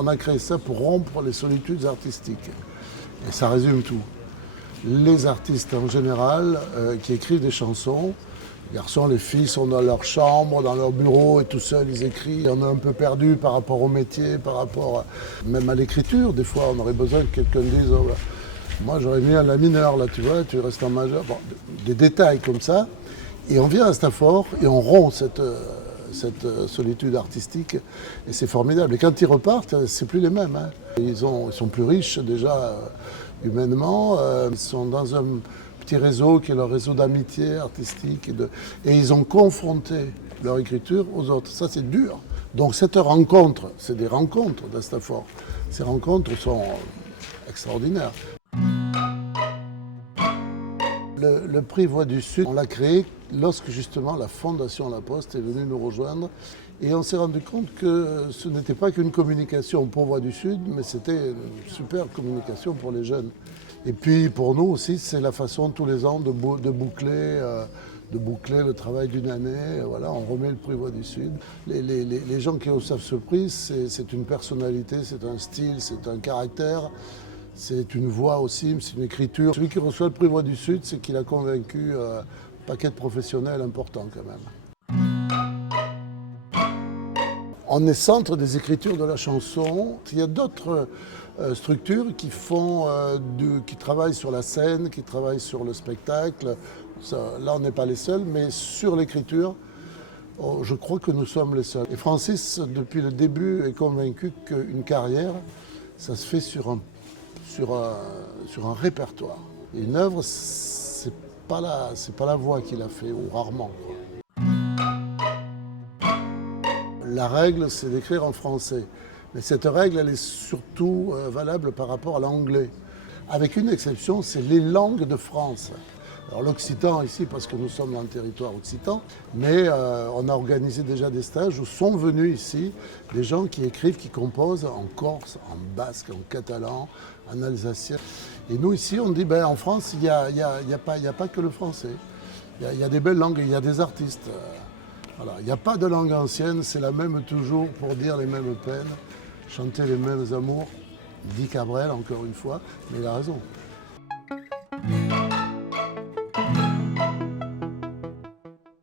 On a créé ça pour rompre les solitudes artistiques. Et ça résume tout. Les artistes en général qui écrivent des chansons, les garçons, les filles sont dans leur chambre, dans leur bureau et tout seuls ils écrivent. On est un peu perdu par rapport au métier, par rapport même à l'écriture. Des fois on aurait besoin que quelqu'un dise oh, bah, moi j'aurais mis à la mineure là, tu vois, tu restes en majeur. Bon, des détails comme ça. Et on vient à Stafford et on rompt cette solitude artistique et c'est formidable. Et quand ils repartent, c'est plus les mêmes. Hein. Ils sont plus riches déjà humainement. Ils sont dans un petit réseau qui est leur réseau d'amitié artistique et ils ont confronté leur écriture aux autres. Ça c'est dur. Donc cette rencontre, c'est des rencontres à Stafford. Ces rencontres sont extraordinaires. Le prix Voix du Sud, on l'a créé lorsque justement la Fondation La Poste est venue nous rejoindre et on s'est rendu compte que ce n'était pas qu'une communication pour Voix du Sud, mais c'était une super communication pour les jeunes. Et puis pour nous aussi, c'est la façon tous les ans de boucler le travail d'une année. Voilà, on remet le prix Voix du Sud. Les gens qui reçoivent ce prix, c'est une personnalité, c'est un style, c'est un caractère. C'est une voix aussi, c'est une écriture. Celui qui reçoit le prix Voix du Sud, c'est qu'il a convaincu un paquet de professionnels importants quand même. On est centre des écritures de la chanson. Il y a d'autres structures qui travaillent sur la scène, qui travaillent sur le spectacle. Là, on n'est pas les seuls, mais sur l'écriture, je crois que nous sommes les seuls. Et Francis, depuis le début, est convaincu qu'une carrière, ça se fait sur un répertoire. Et une œuvre, c'est pas la voix qu'il a fait, ou rarement. Quoi. La règle, c'est d'écrire en français. Mais cette règle, elle est surtout valable par rapport à l'anglais. Avec une exception, c'est les langues de France. Alors l'occitan ici, parce que nous sommes dans le territoire occitan, mais on a organisé déjà des stages où sont venus ici des gens qui écrivent, qui composent en corse, en basque, en catalan, en alsacien. Et nous ici, on dit, ben, en France, il n'y a pas que le français. Il y a des belles langues, il y a des artistes. Voilà. Il n'y a pas de langue ancienne, c'est la même toujours pour dire les mêmes peines, chanter les mêmes amours. Dit Cabrel, encore une fois, mais il a raison.